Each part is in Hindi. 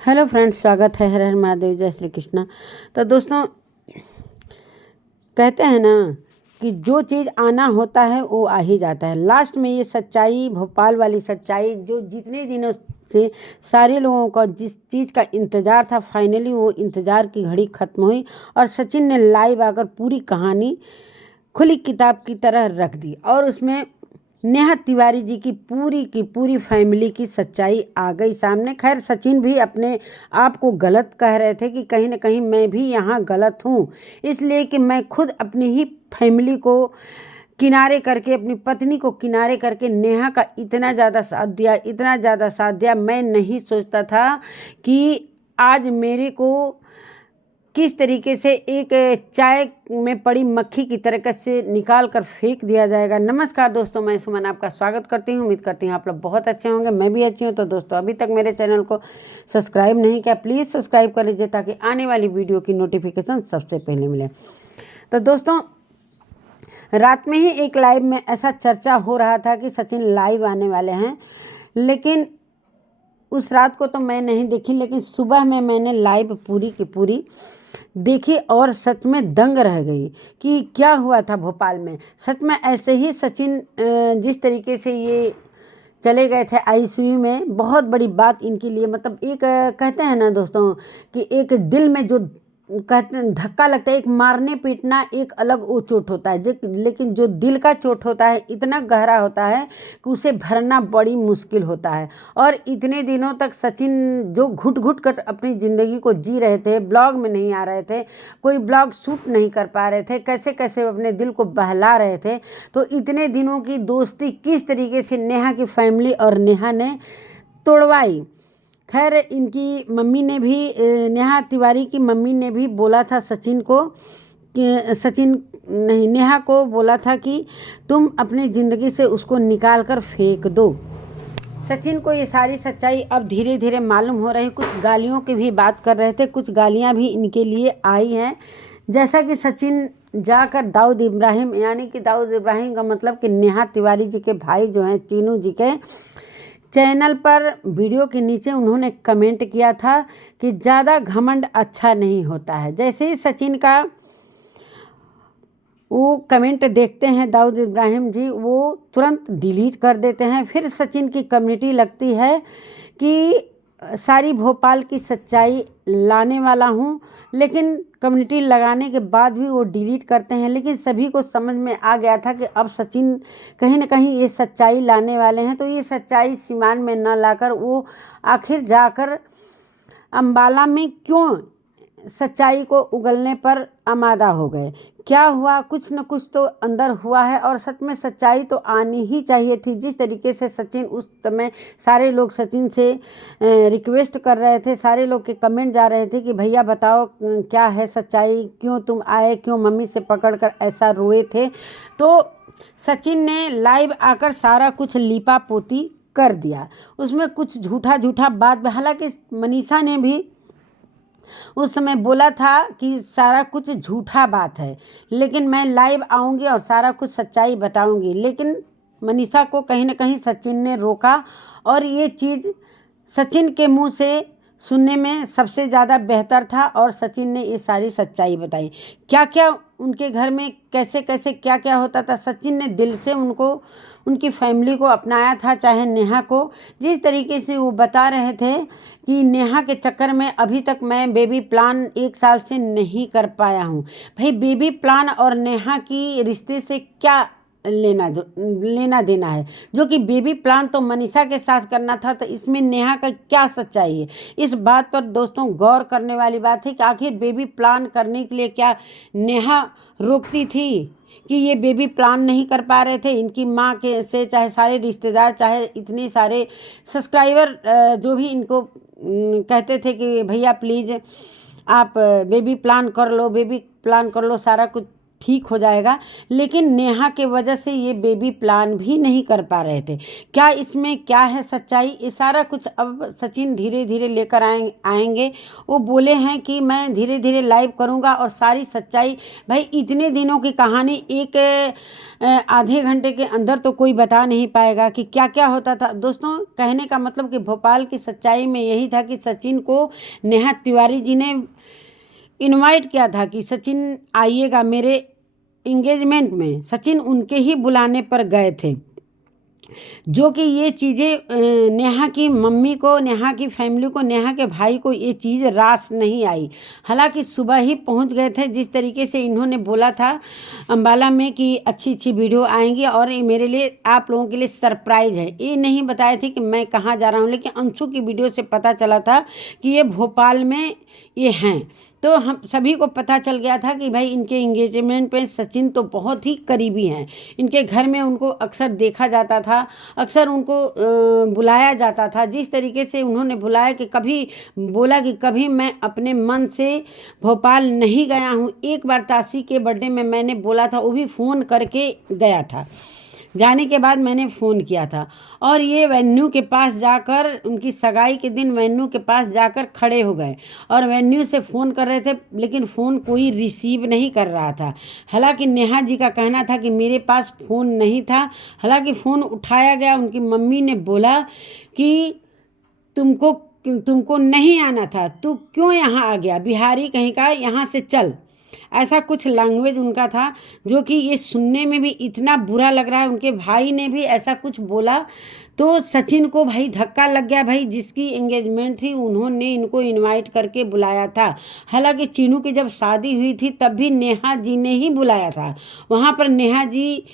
हेलो फ्रेंड्स, स्वागत है। हर हर महादेव, जय श्री कृष्णा। तो दोस्तों, कहते हैं ना कि जो चीज़ आना होता है वो आ ही जाता है। लास्ट में ये सच्चाई, भोपाल वाली सच्चाई, जो जितने दिनों से सारे लोगों का जिस चीज़ का इंतज़ार था, फाइनली वो इंतज़ार की घड़ी ख़त्म हुई और सचिन ने लाइव आकर पूरी कहानी खुली किताब की तरह रख दी और उसमें नेहा तिवारी जी की पूरी फैमिली की सच्चाई आ गई सामने। खैर, सचिन भी अपने आप को गलत कह रहे थे कि कहीं ना कहीं मैं भी यहाँ गलत हूँ, इसलिए कि मैं खुद अपनी ही फैमिली को किनारे करके, अपनी पत्नी को किनारे करके नेहा का इतना ज़्यादा साथ दिया। मैं नहीं सोचता था कि आज मेरे को किस तरीके से एक चाय में पड़ी मक्खी की तरह से निकाल कर फेंक दिया जाएगा। नमस्कार दोस्तों, मैं सुमन आपका स्वागत करती हूँ। उम्मीद करती हूँ आप लोग बहुत अच्छे होंगे, मैं भी अच्छी हूँ। तो दोस्तों, अभी तक मेरे चैनल को सब्सक्राइब नहीं किया, प्लीज़ सब्सक्राइब कर लीजिए ताकि आने वाली वीडियो की नोटिफिकेशन सबसे पहले मिले। तो दोस्तों, रात में ही एक लाइव में ऐसा चर्चा हो रहा था कि सचिन लाइव आने वाले हैं, लेकिन उस रात को तो मैं नहीं देखी, लेकिन सुबह में मैंने लाइव पूरी की पूरी देखी और सच में दंग रह गई कि क्या हुआ था भोपाल में। सच में ऐसे ही सचिन जिस तरीके से ये चले गए थे आईसीयू में, बहुत बड़ी बात इनके लिए। मतलब एक कहते हैं ना दोस्तों कि एक दिल में जो कहते हैं धक्का लगता है, एक मारने पीटना एक अलग वो चोट होता है, लेकिन जो दिल का चोट होता है इतना गहरा होता है कि उसे भरना बड़ी मुश्किल होता है। और इतने दिनों तक सचिन जो घुट घुट कर अपनी ज़िंदगी को जी रहे थे, ब्लॉग में नहीं आ रहे थे, कोई ब्लॉग शूट नहीं कर पा रहे थे, कैसे कैसे अपने दिल को बहला रहे थे। तो इतने दिनों की दोस्ती किस तरीके से नेहा की फैमिली और नेहा ने तोड़वाई। खैर, इनकी मम्मी ने भी, नेहा तिवारी की मम्मी ने भी बोला था सचिन को कि नेहा को बोला था कि तुम अपनी ज़िंदगी से उसको निकाल कर फेंक दो। सचिन को ये सारी सच्चाई अब धीरे धीरे मालूम हो रही। कुछ गालियों की भी बात कर रहे थे, कुछ गालियां भी इनके लिए आई हैं। जैसा कि सचिन जाकर दाऊद इब्राहिम, यानी कि दाऊद इब्राहिम का मतलब कि नेहा तिवारी जी के भाई जो हैं चीनू जी के चैनल पर वीडियो के नीचे उन्होंने कमेंट किया था कि ज़्यादा घमंड अच्छा नहीं होता है। जैसे ही सचिन का वो कमेंट देखते हैं दाऊद इब्राहिम जी, वो तुरंत डिलीट कर देते हैं। फिर सचिन की कम्युनिटी लगती है कि सारी भोपाल की सच्चाई लाने वाला हूँ, लेकिन कम्युनिटी लगाने के बाद भी वो डिलीट करते हैं। लेकिन सभी को समझ में आ गया था कि अब सचिन कहीं ना कहीं ये सच्चाई लाने वाले हैं। तो ये सच्चाई सीमान में न लाकर वो आखिर जाकर अम्बाला में क्यों सच्चाई को उगलने पर आमादा हो गए। क्या हुआ, कुछ न कुछ तो अंदर हुआ है और सच में सच्चाई तो आनी ही चाहिए थी। जिस तरीके से सचिन उस समय, सारे लोग सचिन से रिक्वेस्ट कर रहे थे, सारे लोग के कमेंट जा रहे थे कि भैया बताओ क्या है सच्चाई, क्यों तुम आए, क्यों मम्मी से पकड़कर ऐसा रोए थे। तो सचिन ने लाइव आकर सारा कुछ लीपा पोती कर दिया। उसमें कुछ झूठा बात, हालांकि मनीषा ने भी उस समय बोला था कि सारा कुछ झूठा बात है, लेकिन मैं लाइव आऊँगी और सारा कुछ सच्चाई बताऊँगी। लेकिन मनीषा को कहीं ना कहीं सचिन ने रोका और ये चीज़ सचिन के मुंह से सुनने में सबसे ज़्यादा बेहतर था और सचिन ने ये सारी सच्चाई बताई। क्या क्या उनके घर में कैसे कैसे क्या क्या होता था। सचिन ने दिल से उनको, उनकी फैमिली को अपनाया था, चाहे नेहा को। जिस तरीके से वो बता रहे थे कि नेहा के चक्कर में अभी तक मैं बेबी प्लान 1 साल से नहीं कर पाया हूँ। भाई, बेबी प्लान और नेहा की रिश्ते से क्या लेना देना है। जो कि बेबी प्लान तो मनीषा के साथ करना था, तो इसमें नेहा का क्या सच्चाई है। इस बात पर दोस्तों गौर करने वाली बात है कि आखिर बेबी प्लान करने के लिए क्या नेहा रोकती थी कि ये बेबी प्लान नहीं कर पा रहे थे। इनकी माँ के से, चाहे सारे रिश्तेदार, चाहे इतने सारे सब्सक्राइबर जो भी इनको कहते थे कि भैया प्लीज़ आप बेबी प्लान कर लो, बेबी प्लान कर लो, सारा कुछ ठीक हो जाएगा, लेकिन नेहा के वजह से ये बेबी प्लान भी नहीं कर पा रहे थे। क्या इसमें क्या है सच्चाई, ये सारा कुछ अब सचिन धीरे धीरे लेकर आएंगे। वो बोले हैं कि मैं धीरे धीरे लाइव करूँगा और सारी सच्चाई, भाई इतने दिनों की कहानी एक आधे घंटे के अंदर तो कोई बता नहीं पाएगा कि क्या क्या होता था। दोस्तों, कहने का मतलब कि भोपाल की सच्चाई में यही था कि सचिन को नेहा तिवारी जी ने इनवाइट किया था कि सचिन आइएगा मेरे इंगेजमेंट में। सचिन उनके ही बुलाने पर गए थे, जो कि ये चीज़ें नेहा की मम्मी को, नेहा की फैमिली को, नेहा के भाई को ये चीज़ रास नहीं आई। हालांकि सुबह ही पहुंच गए थे। जिस तरीके से इन्होंने बोला था अंबाला में कि अच्छी अच्छी वीडियो आएंगी और ये मेरे लिए, आप लोगों के लिए सरप्राइज़ है, ये नहीं बताए थे कि मैं कहाँ जा रहा हूँ। लेकिन अंशु की वीडियो से पता चला था कि ये भोपाल में ये हैं। तो हम सभी को पता चल गया था कि भाई इनके इंगेजमेंट पे सचिन तो बहुत ही करीबी हैं। इनके घर में उनको अक्सर देखा जाता था, अक्सर उनको बुलाया जाता था। जिस तरीके से उन्होंने बुलाया कि कभी बोला कि कभी मैं अपने मन से भोपाल नहीं गया हूँ। एक बार ताशी के बर्थडे में मैंने बोला था, वो भी फ़ोन करके गया था। जाने के बाद मैंने फ़ोन किया था और ये वेन्यू के पास जाकर, उनकी सगाई के दिन वेन्यू के पास जाकर खड़े हो गए और वेन्यू से फ़ोन कर रहे थे, लेकिन फ़ोन कोई रिसीव नहीं कर रहा था। हालांकि नेहा जी का कहना था कि मेरे पास फ़ोन नहीं था। हालांकि फ़ोन उठाया गया, उनकी मम्मी ने बोला कि तुमको नहीं आना था, तू क्यों यहाँ आ गया, बिहारी कहीं का, यहाँ से चल। ऐसा कुछ लैंग्वेज उनका था जो कि ये सुनने में भी इतना बुरा लग रहा है। उनके भाई ने भी ऐसा कुछ बोला तो सचिन को भाई धक्का लग गया। भाई जिसकी एंगेजमेंट थी उन्होंने इनको इनवाइट करके बुलाया था। हालांकि चीनू की जब शादी हुई थी तब भी नेहा जी ने ही बुलाया था। वहाँ पर नेहा जी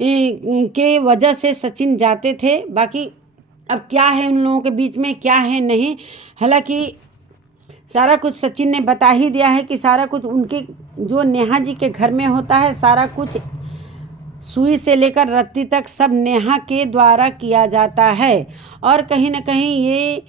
के वजह से सचिन जाते थे। बाकी अब क्या है उन लोगों के बीच में, क्या है नहीं, हालांकि सारा कुछ सचिन ने बता ही दिया है कि सारा कुछ उनके जो नेहा जी के घर में होता है, सारा कुछ सुई से लेकर रत्ती तक सब नेहा के द्वारा किया जाता है। और कहीं ना कहीं ये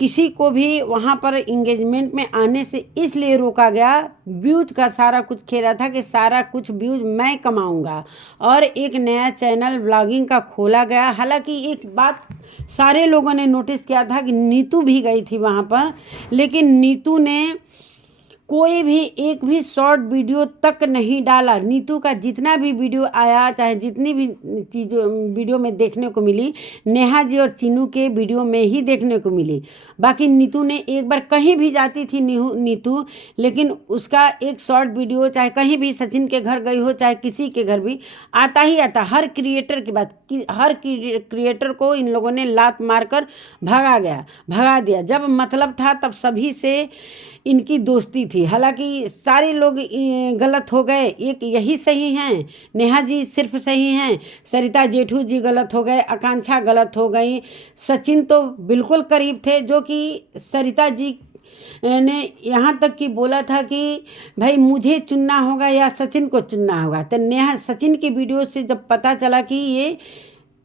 किसी को भी वहाँ पर इंगेजमेंट में आने से इसलिए रोका गया, व्यूज का सारा कुछ खेला था कि सारा कुछ व्यूज मैं कमाऊंगा और एक नया चैनल व्लॉगिंग का खोला गया। हालांकि एक बात सारे लोगों ने नोटिस किया था कि नीतू भी गई थी वहाँ पर, लेकिन नीतू ने कोई भी एक भी शॉर्ट वीडियो तक नहीं डाला। नीतू का जितना भी वीडियो आया, चाहे जितनी भी चीज़ों वीडियो में देखने को मिली, नेहा जी और चीनू के वीडियो में ही देखने को मिली। बाकी नीतू ने एक बार कहीं भी जाती थी नीतू, लेकिन उसका एक शॉर्ट वीडियो, चाहे कहीं भी सचिन के घर गई हो, चाहे किसी के घर भी, आता ही आता। हर क्रिएटर की बात कि हर क्रिएटर को इन लोगों ने लात मारकर भगा दिया। जब मतलब था तब सभी से इनकी दोस्ती थी। हालांकि सारे लोग गलत हो गए, एक यही सही हैं, नेहा जी सिर्फ सही हैं, सरिता जेठू जी गलत हो गए, आकांक्षा गलत हो गई, सचिन तो बिल्कुल करीब थे, जो कि सरिता जी ने यहाँ तक कि बोला था कि भाई मुझे चुनना होगा या सचिन को चुनना होगा। तो नेहा, सचिन की वीडियो से जब पता चला कि ये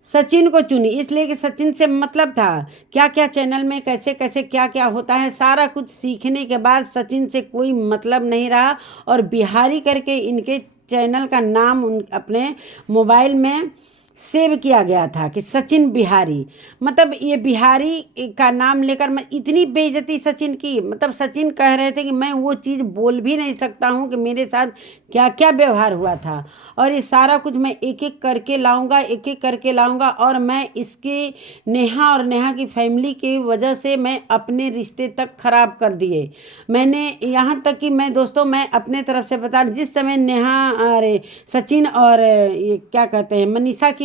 सचिन को चुनी, इसलिए कि सचिन से मतलब था क्या क्या चैनल में कैसे कैसे क्या क्या होता है, सारा कुछ सीखने के बाद सचिन से कोई मतलब नहीं रहा और बिहारी करके इनके चैनल का नाम अपने मोबाइल में सेव किया गया था कि सचिन बिहारी। मतलब ये बिहारी का नाम लेकर मैं इतनी बेइज्जती सचिन की, मतलब सचिन कह रहे थे कि मैं वो चीज़ बोल भी नहीं सकता हूँ कि मेरे साथ क्या क्या व्यवहार हुआ था और ये सारा कुछ मैं एक एक करके लाऊंगा, एक एक करके लाऊंगा। और मैं इसके नेहा और नेहा की फैमिली की वजह से मैं अपने रिश्ते तक खराब कर दिए। मैंने यहाँ तक कि मैं दोस्तों, मैं अपने तरफ से बता, जिस समय नेहा, अरे सचिन और ये क्या कहते हैं मनीषा की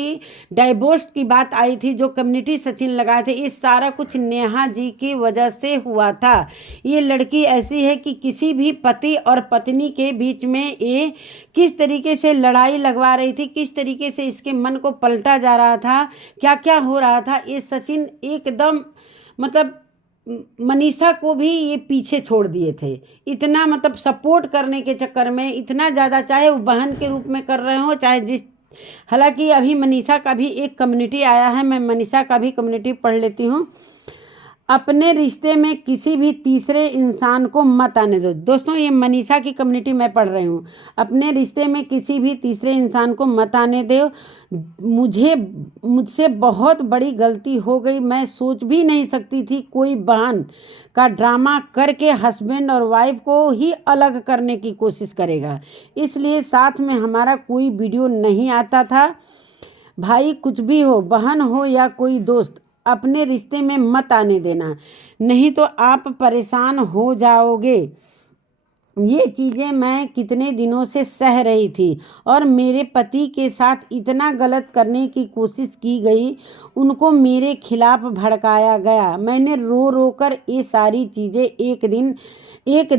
डाइवोर्स की बात आई थी, जो कम्युनिटी सचिन लगाए थे, ये सारा कुछ नेहा जी की वजह से हुआ था। ये लड़की ऐसी है कि किसी भी पति और पत्नी के बीच में ये किस तरीके से लड़ाई लगवा रही थी, किस तरीके से इसके मन को पलटा जा रहा था, क्या क्या हो रहा था, ये सचिन एकदम मतलब मनीषा को भी ये पीछे छोड़ दिए थे। इतना मतलब सपोर्ट करने के चक्कर में इतना ज़्यादा, चाहे वो बहन के रूप में कर रहे हो, चाहे जिस, हालांकि अभी मनीषा का भी एक कम्युनिटी आया है, मैं मनीषा का भी कम्युनिटी पढ़ लेती हूँ। अपने रिश्ते में किसी भी तीसरे इंसान को मत आने दो। दोस्तों ये मनीषा की कम्युनिटी मैं पढ़ रही हूँ। अपने रिश्ते में किसी भी तीसरे इंसान को मत आने दो। मुझसे बहुत बड़ी गलती हो गई। मैं सोच भी नहीं सकती थी कोई बहन का ड्रामा करके हस्बैंड और वाइफ को ही अलग करने की कोशिश करेगा, इसलिए साथ में हमारा कोई वीडियो नहीं आता था। भाई कुछ भी हो, बहन हो या कोई दोस्त, अपने रिश्ते में मत आने देना, नहीं तो आप परेशान हो जाओगे। ये चीज़ें मैं कितने दिनों से सह रही थी और मेरे पति के साथ इतना गलत करने की कोशिश की गई, उनको मेरे खिलाफ भड़काया गया। मैंने रो रो कर ये सारी चीज़ें एक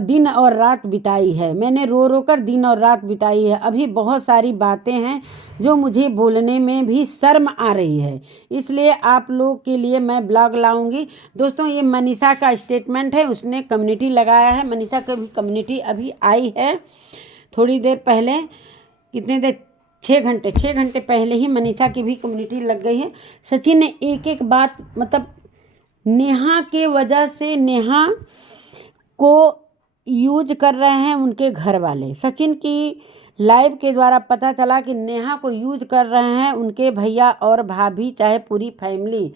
दिन और रात बिताई है। मैंने रो रो कर दिन और रात बिताई है। अभी बहुत सारी बातें हैं जो मुझे बोलने में भी शर्म आ रही है, इसलिए आप लोग के लिए मैं ब्लॉग लाऊंगी। दोस्तों ये मनीषा का स्टेटमेंट है, उसने कम्युनिटी लगाया है। मनीषा का भी कम्युनिटी अभी आई है थोड़ी देर पहले, कितने देर 6 घंटे पहले ही मनीषा की भी कम्युनिटी लग गई है। सचिन ने एक एक बात, मतलब नेहा के वजह से नेहा को यूज कर रहे हैं उनके घर वाले। सचिन की लाइव के द्वारा पता चला कि नेहा को यूज कर रहे हैं उनके भैया और भाभी, चाहे पूरी फैमिली,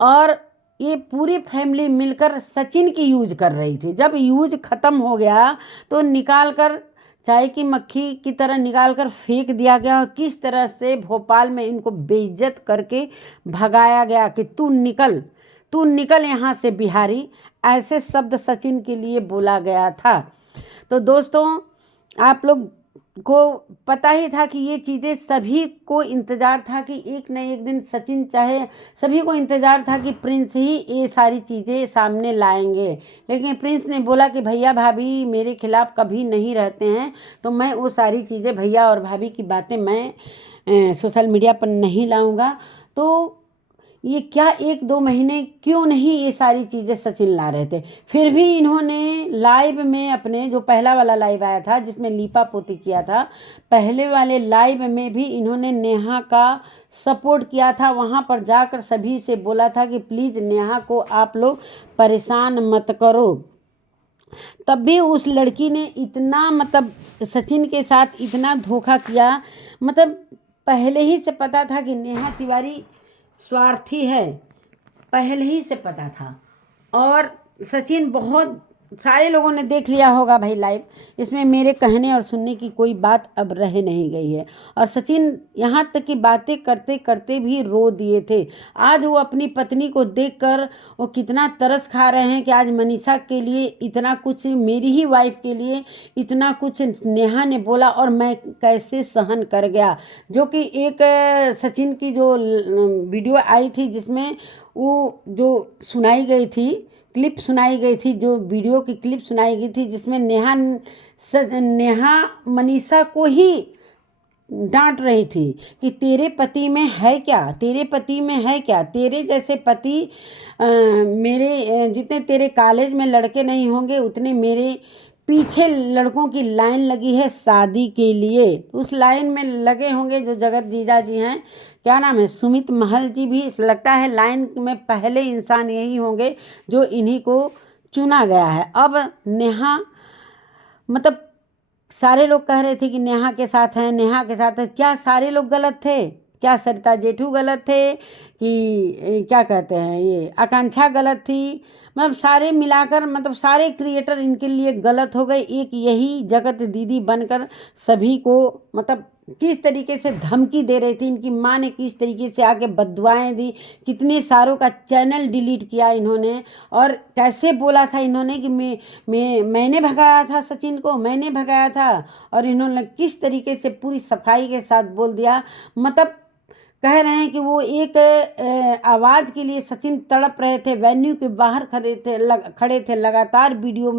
और ये पूरी फैमिली मिलकर सचिन की यूज कर रही थी। जब यूज ख़त्म हो गया तो निकाल कर चाय की मक्खी की तरह निकाल कर फेंक दिया गया, और किस तरह से भोपाल में इनको बेइज्जत करके भगाया गया कि तू निकल यहाँ से बिहारी, ऐसे शब्द सचिन के लिए बोला गया था। तो दोस्तों आप लोग को पता ही था कि ये चीज़ें सभी को इंतज़ार था कि एक न एक दिन सचिन, चाहे सभी को इंतज़ार था कि प्रिंस ही ये सारी चीज़ें सामने लाएंगे, लेकिन प्रिंस ने बोला कि भैया भाभी मेरे खिलाफ़ कभी नहीं रहते हैं, तो मैं वो सारी चीज़ें, भैया और भाभी की बातें मैं सोशल मीडिया पर नहीं लाऊंगा। तो ये क्या 1-2 महीने क्यों नहीं ये सारी चीज़ें सचिन ला रहे थे। फिर भी इन्होंने लाइव में, अपने जो पहला वाला लाइव आया था जिसमें लीपा पोती किया था, पहले वाले लाइव में भी इन्होंने नेहा का सपोर्ट किया था। वहाँ पर जाकर सभी से बोला था कि प्लीज़ नेहा को आप लोग परेशान मत करो। तब भी उस लड़की ने इतना, मतलब सचिन के साथ इतना धोखा किया। मतलब पहले ही से पता था कि नेहा तिवारी स्वार्थी है, पहले ही से पता था। और सचिन, बहुत सारे लोगों ने देख लिया होगा भाई लाइव, इसमें मेरे कहने और सुनने की कोई बात अब रह नहीं गई है। और सचिन यहाँ तक कि बातें करते करते भी रो दिए थे। आज वो अपनी पत्नी को देखकर वो कितना तरस खा रहे हैं कि आज मनीषा के लिए इतना कुछ, मेरी ही वाइफ के लिए इतना कुछ नेहा ने बोला और मैं कैसे सहन कर गया। जो कि एक सचिन की जो वीडियो आई थी जिसमें वो जो सुनाई गई थी, क्लिप सुनाई गई थी, जो वीडियो की क्लिप सुनाई गई थी, जिसमें नेहा मनीषा को ही डांट रही थी कि तेरे पति में है क्या, तेरे पति में है क्या, तेरे जैसे पति मेरे जितने तेरे कॉलेज में लड़के नहीं होंगे उतने मेरे पीछे लड़कों की लाइन लगी है शादी के लिए। उस लाइन में लगे होंगे जो जगत जीजा जी हैं, क्या नाम है, सुमित महल जी भी लगता है लाइन में पहले इंसान यही होंगे जो इन्हीं को चुना गया है। अब नेहा, मतलब सारे लोग कह रहे थे कि नेहा के साथ हैं, नेहा के साथ है। क्या सारे लोग गलत थे? क्या सरिता जेठू गलत थे कि क्या कहते हैं ये आकांक्षा गलत थी? मतलब सारे मिलाकर, मतलब सारे क्रिएटर इनके लिए गलत हो गए। एक यही जगत दीदी बनकर सभी को, मतलब किस तरीके से धमकी दे रही थी, इनकी माँ ने किस तरीके से आके बद्दुआएं दी, कितने सारों का चैनल डिलीट किया इन्होंने, और कैसे बोला था इन्होंने कि मैंने भगाया था सचिन को, मैंने भगाया था, और इन्होंने किस तरीके से पूरी सफाई के साथ बोल दिया। मतलब कह रहे हैं कि वो एक आवाज़ के लिए सचिन तड़प रहे थे, वेन्यू के बाहर खड़े थे लगातार वीडियो,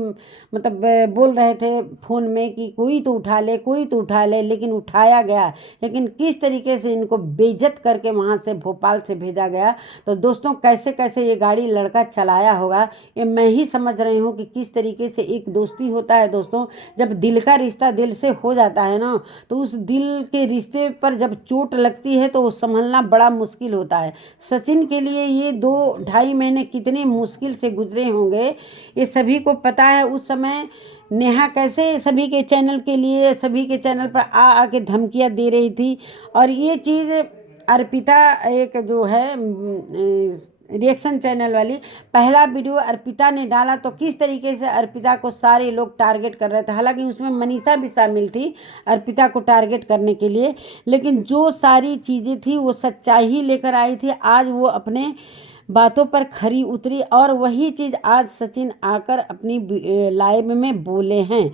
मतलब बोल रहे थे फ़ोन में कि कोई तो उठा ले, कोई तो उठा ले, लेकिन उठाया गया। लेकिन किस तरीके से इनको बेइज्जत करके वहाँ से भोपाल से भेजा गया। तो दोस्तों कैसे कैसे ये गाड़ी लड़का चलाया होगा, ये मैं ही समझ रही हूँ कि किस तरीके से एक दोस्ती होता है। दोस्तों जब दिल का रिश्ता दिल से हो जाता है ना, तो उस दिल के रिश्ते पर जब चोट लगती है तो वो संभलना बड़ा मुश्किल होता है। सचिन के लिए ये 2-2.5 महीने कितने मुश्किल से गुजरे होंगे ये सभी को पता है। उस समय नेहा कैसे सभी के चैनल के लिए सभी के चैनल पर आके धमकियाँ दे रही थी। और ये चीज़ अर्पिता एक जो है रिएक्शन चैनल वाली, पहला वीडियो अर्पिता ने डाला तो किस तरीके से अर्पिता को सारे लोग टारगेट कर रहे थे। हालांकि उसमें मनीषा भी शामिल थी अर्पिता को टारगेट करने के लिए, लेकिन जो सारी चीज़ें थी वो सच्चाई ही लेकर आई थी। आज वो अपने बातों पर खरी उतरी और वही चीज़ आज सचिन आकर अपनी लाइव में बोले हैं।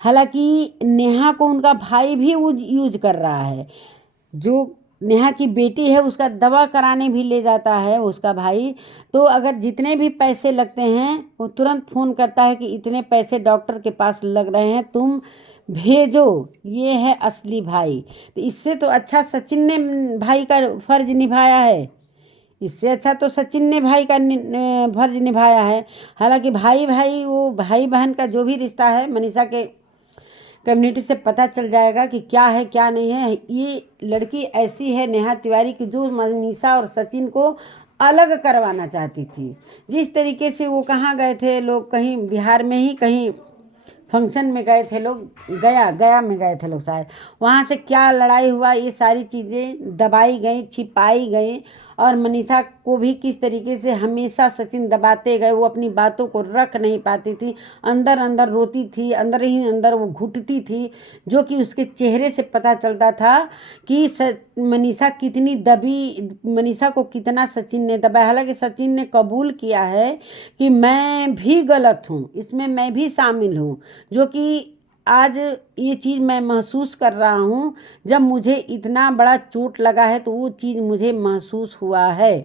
हालांकि नेहा को उनका भाई भी यूज कर रहा है, जो नेहा की बेटी है उसका दवा कराने भी ले जाता है उसका भाई। तो अगर जितने भी पैसे लगते हैं वो तुरंत फ़ोन करता है कि इतने पैसे डॉक्टर के पास लग रहे हैं, तुम भेजो, ये है असली भाई। तो इससे तो अच्छा सचिन ने भाई का फर्ज निभाया है, इससे अच्छा तो सचिन ने भाई का फर्ज निभाया है। हालांकि भाई भाई वो भाई बहन का जो भी रिश्ता है मनीषा के कम्युनिटी से पता चल जाएगा कि क्या है क्या नहीं है। ये लड़की ऐसी है नेहा तिवारी की जो मनीषा और सचिन को अलग करवाना चाहती थी। जिस तरीके से वो कहाँ गए थे लोग, कहीं बिहार में ही कहीं फंक्शन में गए थे लोग, गया में गए थे लोग शायद, वहाँ से क्या लड़ाई हुआ ये सारी चीज़ें दबाई गई, छिपाई गई। और मनीषा को भी किस तरीके से हमेशा सचिन दबाते गए, वो अपनी बातों को रख नहीं पाती थी, अंदर अंदर रोती थी, अंदर ही अंदर वो घुटती थी, जो कि उसके चेहरे से पता चलता था कि मनीषा कितनी दबी, मनीषा को कितना सचिन ने दबाया। हालांकि सचिन ने कबूल किया है कि मैं भी गलत हूँ, इसमें मैं भी शामिल हूँ, जो कि आज ये चीज़ मैं महसूस कर रहा हूँ। जब मुझे इतना बड़ा चोट लगा है तो वो चीज़ मुझे महसूस हुआ है।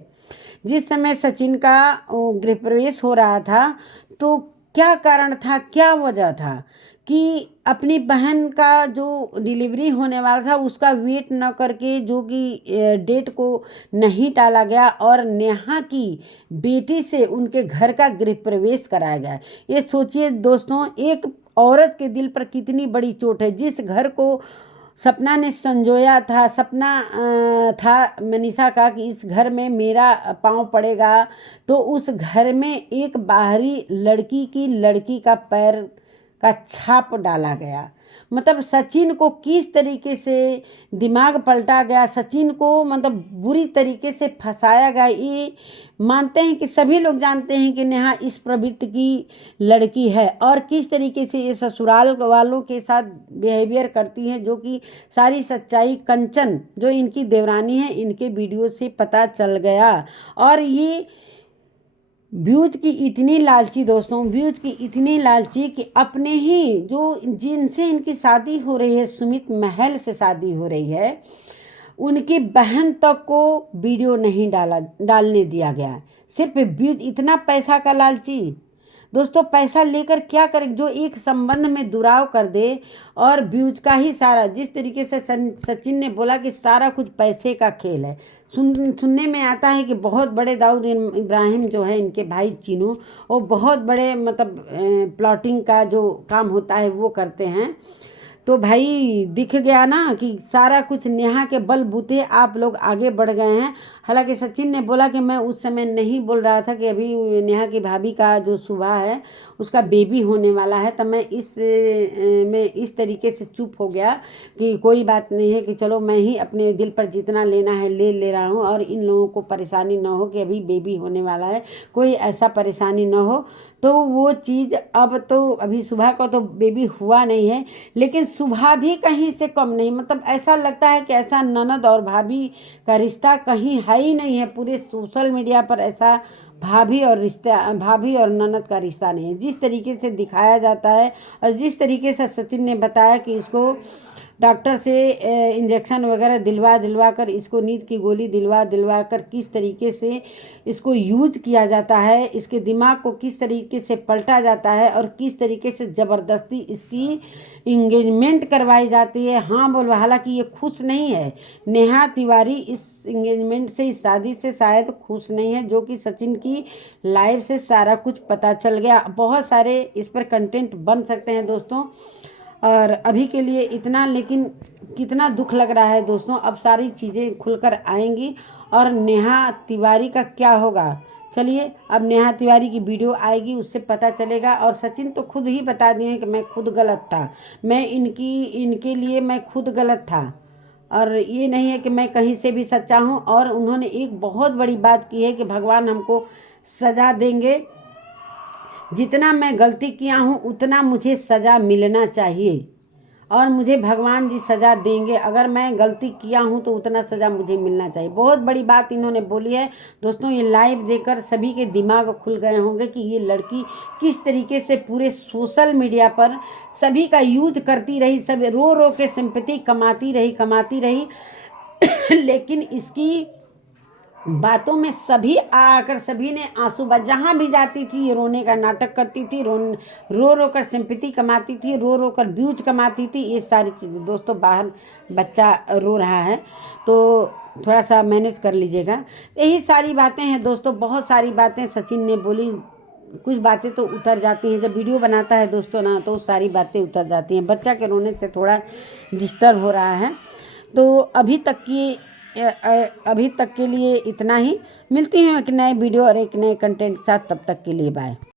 जिस समय सचिन का गृह प्रवेश हो रहा था तो क्या कारण था, क्या वजह था कि अपनी बहन का जो डिलीवरी होने वाला था उसका वेट न करके जो कि डेट को नहीं टाला गया और नेहा की बेटी से उनके घर का गृह प्रवेश कराया गया। ये सोचिए दोस्तों, एक औरत के दिल पर कितनी बड़ी चोट है। जिस घर को सपना ने संजोया था, सपना था मनीषा का कि इस घर में मेरा पाँव पड़ेगा, तो उस घर में एक बाहरी लड़की का पैर का छाप डाला गया। मतलब सचिन को किस तरीके से दिमाग पलटा गया, सचिन को मतलब बुरी तरीके से फंसाया गया। ये मानते हैं कि सभी लोग जानते हैं कि नेहा इस प्रवृत्ति की लड़की है और किस तरीके से ये ससुराल वालों के साथ बिहेवियर करती हैं, जो कि सारी सच्चाई कंचन जो इनकी देवरानी है इनके वीडियो से पता चल गया। और ये व्यूज की इतनी लालची दोस्तों, व्यूज की इतनी लालची कि अपने ही जो जिनसे इनकी शादी हो रही है, सुमित महल से शादी हो रही है, उनकी बहन तक को वीडियो नहीं डालने दिया गया। सिर्फ व्यूज, इतना पैसा का लालची दोस्तों। पैसा लेकर क्या करे, जो एक संबंध में दुराव कर दे और व्यूज का ही सारा, जिस तरीके से सचिन ने बोला कि सारा कुछ पैसे का खेल है। सुनने में आता है कि बहुत बड़े दाऊद इब्राहिम जो है इनके भाई चीनू, वो बहुत बड़े मतलब प्लॉटिंग का जो काम होता है वो करते हैं। तो भाई दिख गया ना कि सारा कुछ नेहा के बलबूते आप लोग आगे बढ़ गए हैं। हालांकि सचिन ने बोला कि मैं उस समय नहीं बोल रहा था कि अभी नेहा की भाभी का जो सुबह है उसका बेबी होने वाला है, तो मैं इस तरीके से चुप हो गया कि कोई बात नहीं है, कि चलो मैं ही अपने दिल पर जितना लेना है ले रहा हूँ और इन लोगों को परेशानी ना हो कि अभी बेबी होने वाला है, कोई ऐसा परेशानी ना हो। तो वो चीज़ अब तो अभी सुबह का तो बेबी हुआ नहीं है, लेकिन सुबह भी कहीं से कम नहीं। मतलब ऐसा लगता है कि ऐसा ननद और भाभी का रिश्ता कहीं है ही नहीं है। पूरे सोशल मीडिया पर ऐसा भाभी और ननद का रिश्ता नहीं है। जिस तरीके से दिखाया जाता है और जिस तरीके से सचिन ने बताया कि इसको डॉक्टर से इंजेक्शन वगैरह दिलवा कर, इसको नींद की गोली दिलवा कर किस तरीके से इसको यूज किया जाता है, इसके दिमाग को किस तरीके से पलटा जाता है और किस तरीके से ज़बरदस्ती इसकी इंगेजमेंट करवाई जाती है। हाँ बोलो, हालांकि ये खुश नहीं है, नेहा तिवारी इस इंगेजमेंट से, इस शादी से शायद खुश नहीं है, जो कि सचिन की लाइव से सारा कुछ पता चल गया। बहुत सारे इस पर कंटेंट बन सकते हैं दोस्तों। और अभी के लिए इतना, लेकिन कितना दुख लग रहा है दोस्तों, अब सारी चीज़ें खुलकर आएंगी। और नेहा तिवारी का क्या होगा, चलिए अब नेहा तिवारी की वीडियो आएगी, उससे पता चलेगा। और सचिन तो खुद ही बता दिए हैं कि मैं खुद गलत था, मैं इनके लिए मैं खुद गलत था, और ये नहीं है कि मैं कहीं से भी सच्चा हूँ। और उन्होंने एक बहुत बड़ी बात की है कि भगवान हमको सज़ा देंगे, जितना मैं गलती किया हूँ उतना मुझे सज़ा मिलना चाहिए, और मुझे भगवान जी सज़ा देंगे। अगर मैं गलती किया हूँ तो उतना सज़ा मुझे मिलना चाहिए। बहुत बड़ी बात इन्होंने बोली है दोस्तों। ये लाइव देखकर सभी के दिमाग खुल गए होंगे कि ये लड़की किस तरीके से पूरे सोशल मीडिया पर सभी का यूज करती रही, सब रो रो के सिंपैथी कमाती रही लेकिन इसकी बातों में सभी आकर सभी ने आंसू जहाँ भी जाती थी ये रोने का नाटक करती थी, रो रो कर सिंपैथी कमाती थी, रो रो कर व्यूज कमाती थी। ये सारी चीज़ें दोस्तों, बाहर बच्चा रो रहा है तो थोड़ा सा मैनेज कर लीजिएगा। यही सारी बातें हैं दोस्तों, बहुत सारी बातें सचिन ने बोली। कुछ बातें तो उतर जाती हैं, जब वीडियो बनाता है दोस्तों ना तो सारी बातें उतर जाती हैं। बच्चा के रोने से थोड़ा डिस्टर्ब हो रहा है। तो अभी तक के लिए इतना ही। मिलती हूँ एक नए वीडियो और एक नए कंटेंट के साथ, तब तक के लिए बाय।